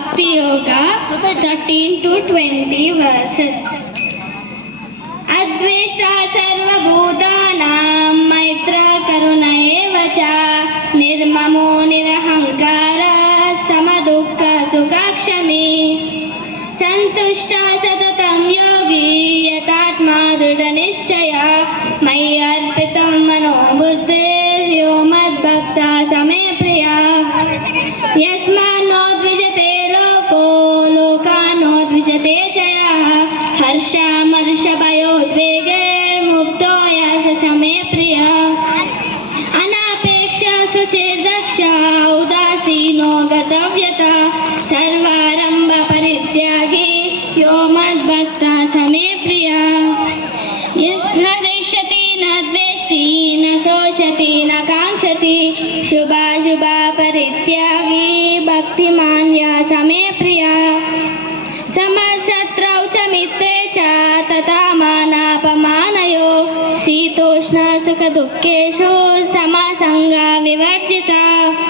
Bhakti Yoga 13 to 20 verses. Adveshta sarvabhutanam maitra karuna eva cha nirmamo nirahankara samadukha sukakshami santushta satatam yogi yatatma dhrida nishchaya mayi arpitam mano buddhir yo mad bhakta same priya yasmanodvijate loko lokanodvijate chaya हर्षामर्षभयोद्वेगैर् मुक्तो यः च मे प्रियः अनापेक्षा सुचिर्दक्षः उदासीनो गतव्यता सर्वारम्भ परित्यागी यो मद्भक्तः स मे प्रियः न द्वेष्यति न द्वेष्टि न शोचति न काङ्क्षति शुभाशुभा परित्यागी भक्तिमान् यः स मे प्रियः समशत्रौ च मित्रे च तथा मानापमानयो शीतोष्ण सुखदुःखेषु समसङ्गः विवर्जितः